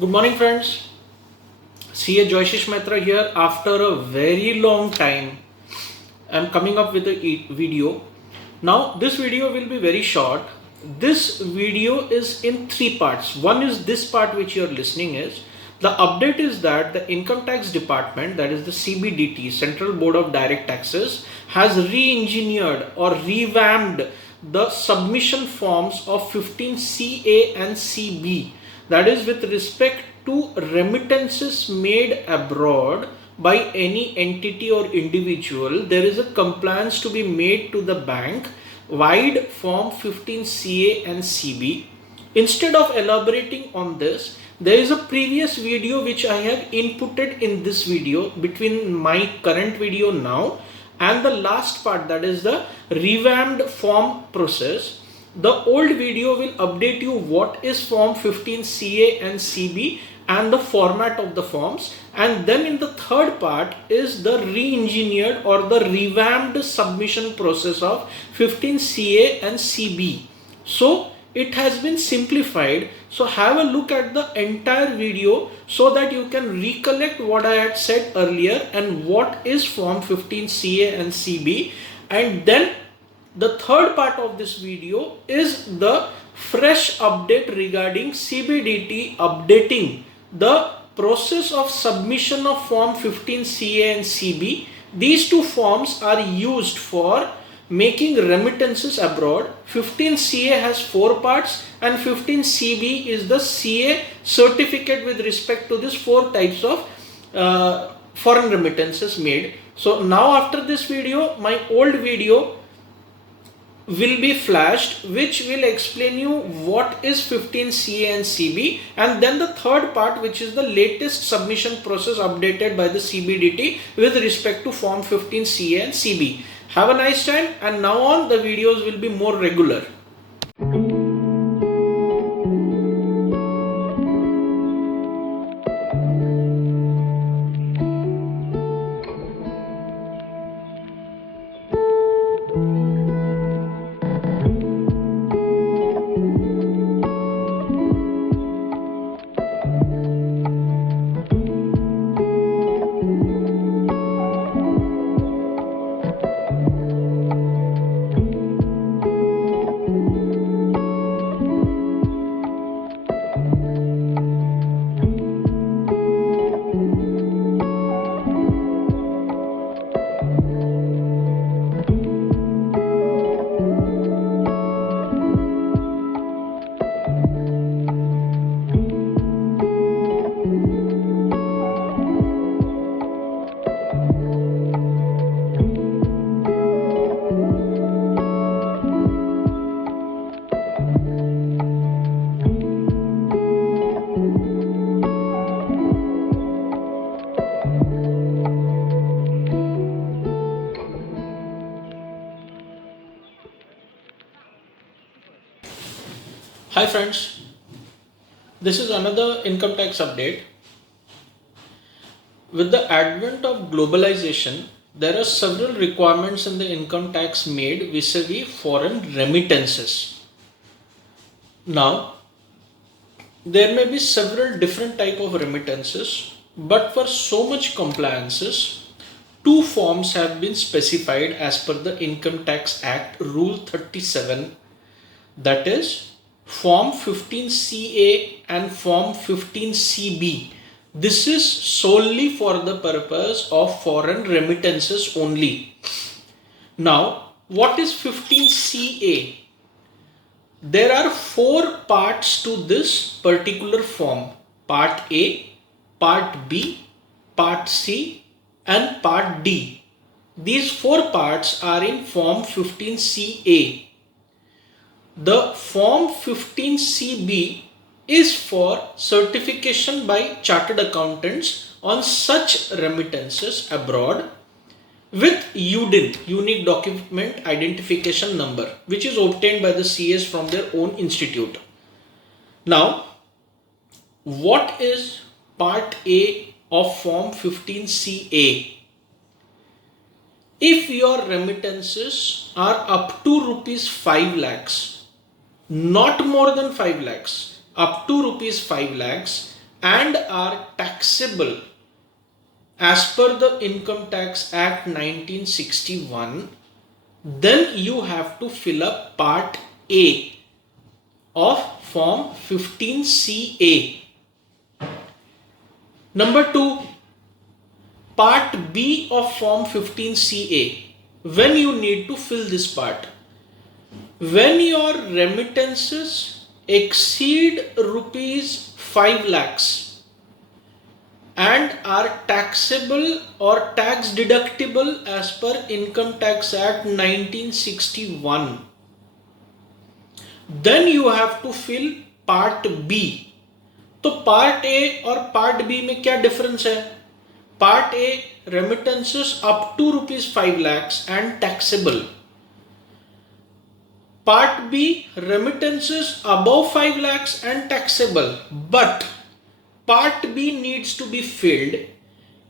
Good morning, friends. CA Joyshish Mehta here. After a very long time, I'm coming up with a video. Now, this video will be very short. This video is in three parts. One is this part which you're listening is. The update is that the Income Tax Department, that is the CBDT, Central Board of Direct Taxes, has re-engineered or revamped the submission forms of 15CA and CB, that is with respect to remittances made abroad by any entity or individual. There is a compliance to be made to the bank wide form 15CA and CB. Instead of elaborating on this, there is a previous video which I have inputted in this video between my current video now and the last part, that is the revamped form process. The old video will update you what is form 15CA and CB and the format of the forms, and then in the third part is the re-engineered or the revamped submission process of 15CA and CB. So it has been simplified. So have a look at the entire video so that you can recollect what I had said earlier and what is form 15CA and CB. And then the third part of this video is the fresh update regarding CBDT updating the process of submission of form 15CA and CB. These two forms are used for making remittances abroad. 15CA has 4 parts and 15CB is the CA certificate with respect to these 4 types of foreign remittances made. So now after this video, my old video will be flashed, which will explain you what is 15CA and CB, and then the third part, which is the latest submission process updated by the CBDT with respect to form 15CA and CB. Have a nice time, and now on the videos will be more regular. Hi friends, this is another income tax update. With the advent of globalization, there are several requirements in the income tax made vis-a-vis foreign remittances. Now, there may be several different type of remittances, but for so much compliances, 2 forms have been specified as per the Income Tax Act Rule 37, that is Form 15CA and Form 15CB. This is solely for the purpose of foreign remittances only. Now, what is 15CA? There are 4 parts to this particular form. Part A, Part B, Part C and Part D. These 4 parts are in Form 15CA. The Form 15CB is for certification by chartered accountants on such remittances abroad with UDIN, Unique Document Identification Number, which is obtained by the CS from their own institute. Now, what is Part A of Form 15CA? If your remittances are up to rupees 5 lakhs, not more than 5 lakhs, up to rupees 5 lakhs, and are taxable as per the Income Tax Act 1961, then you have to fill up Part A of Form 15CA. Number 2, Part B of Form 15CA. When you need to fill this part, when your remittances exceed rupees 5 lakhs and are taxable or tax deductible as per Income Tax Act 1961, then you have to fill Part B. तो part A और part B में क्या difference है? Part A remittances up to ₹5 lakhs and taxable. Part B, remittances above 5 lakhs and taxable, but Part B needs to be filled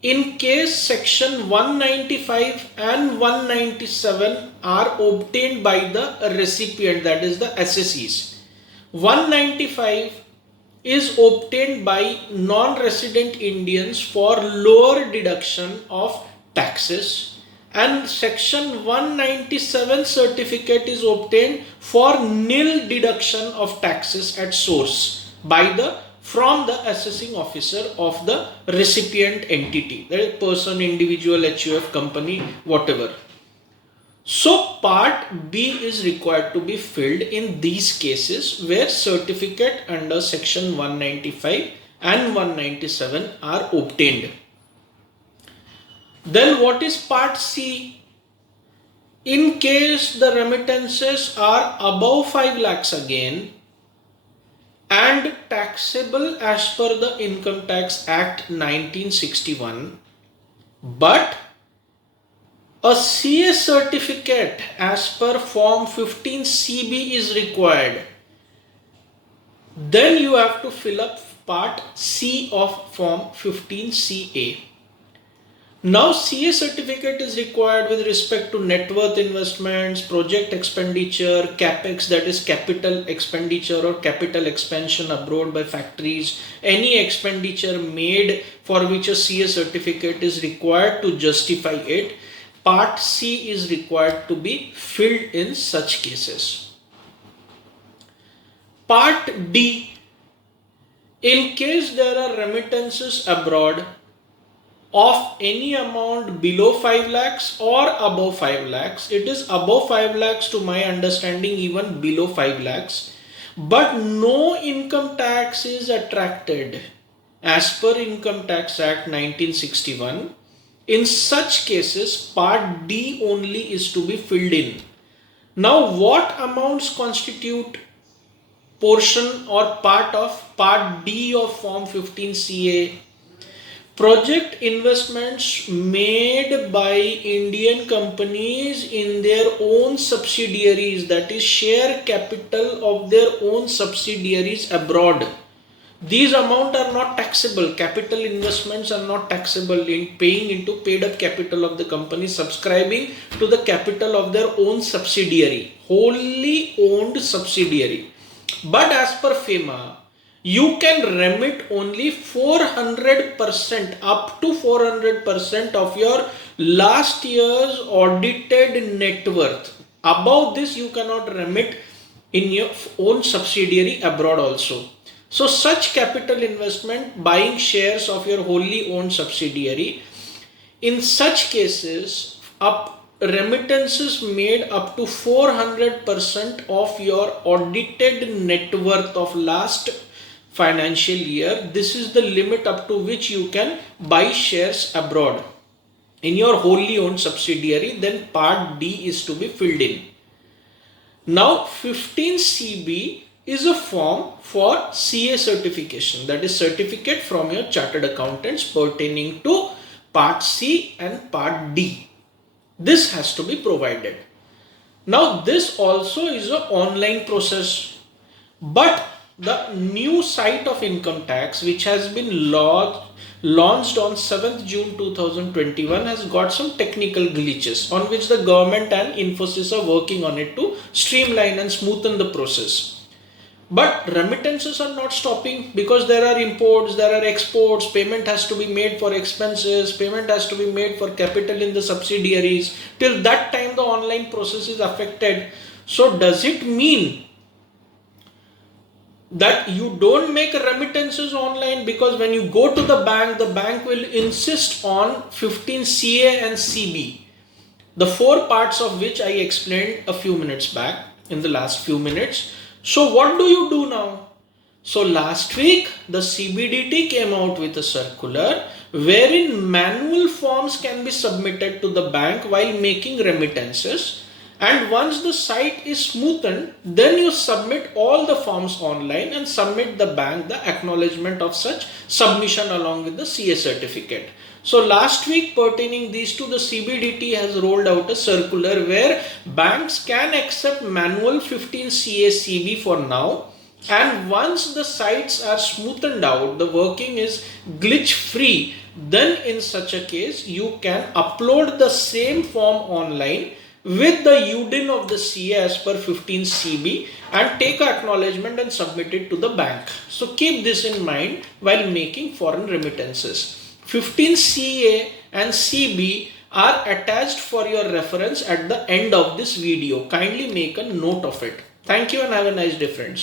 in case section 195 and 197 are obtained by the recipient, that is the assessees. 195 is obtained by non-resident Indians for lower deduction of taxes, and section 197 certificate is obtained for nil deduction of taxes at source from the assessing officer of the recipient entity, that is person, individual, HUF, company, whatever. So Part B is required to be filled in these cases where certificate under section 195 and 197 are obtained. Then what is Part C? In case the remittances are above 5 lakhs again and taxable as per the Income Tax Act 1961, but a CA certificate as per Form 15CB is required, then you have to fill up Part C of Form 15CA. Now CA certificate is required with respect to net worth investments, project expenditure, capex, that is capital expenditure or capital expansion abroad by factories, any expenditure made for which a CA certificate is required to justify it. Part C is required to be filled in such cases. Part D, in case there are remittances abroad of any amount below 5 lakhs or above 5 lakhs. It is above 5 lakhs to my understanding, even below 5 lakhs. But no income tax is attracted as per Income Tax Act 1961. In such cases, Part D only is to be filled in. Now, what amounts constitute portion or part of Part D of Form 15CA? Project investments made by Indian companies in their own subsidiaries, that is share capital of their own subsidiaries abroad. These amounts are not taxable. Capital investments are not taxable in paying into paid up capital of the company, subscribing to the capital of their own subsidiary, wholly owned subsidiary. But as per FEMA, you can remit only 400%, up to 400% of your last year's audited net worth. Above this, you cannot remit in your own subsidiary abroad also. So such capital investment, buying shares of your wholly owned subsidiary, in such cases, remittances made up to 400% of your audited net worth of last financial year. This is the limit up to which you can buy shares abroad in your wholly owned subsidiary. Then Part D is to be filled in. Now 15CB is a form for CA certification, that is certificate from your chartered accountants pertaining to Part C and Part D. This has to be provided. Now this also is an online process, but the new site of income tax, which has been launched on 7th June 2021, has got some technical glitches on which the government and Infosys are working on it to streamline and smoothen the process. But remittances are not stopping because there are imports, there are exports, payment has to be made for expenses, payment has to be made for capital in the subsidiaries. Till that time, the online process is affected. So, does it mean that you don't make remittances online? Because when you go to the bank will insist on 15 CA and CB, the four parts of which I explained a few minutes back in the last few minutes. So what do you do now? So last week the CBDT came out with a circular wherein manual forms can be submitted to the bank while making remittances, and once the site is smoothened, then you submit all the forms online and submit the bank the acknowledgement of such submission along with the CA certificate. So last week pertaining these to, the CBDT has rolled out a circular where banks can accept manual 15 CA CB for now, and once the sites are smoothened out, the working is glitch free, then in such a case you can upload the same form online with the UDIN of the CA as per 15 CB and take acknowledgement and submit it to the bank. So keep this in mind while making foreign remittances. 15 CA and CB are attached for your reference at the end of this video. Kindly make a note of it. Thank you and have a nice day, friends.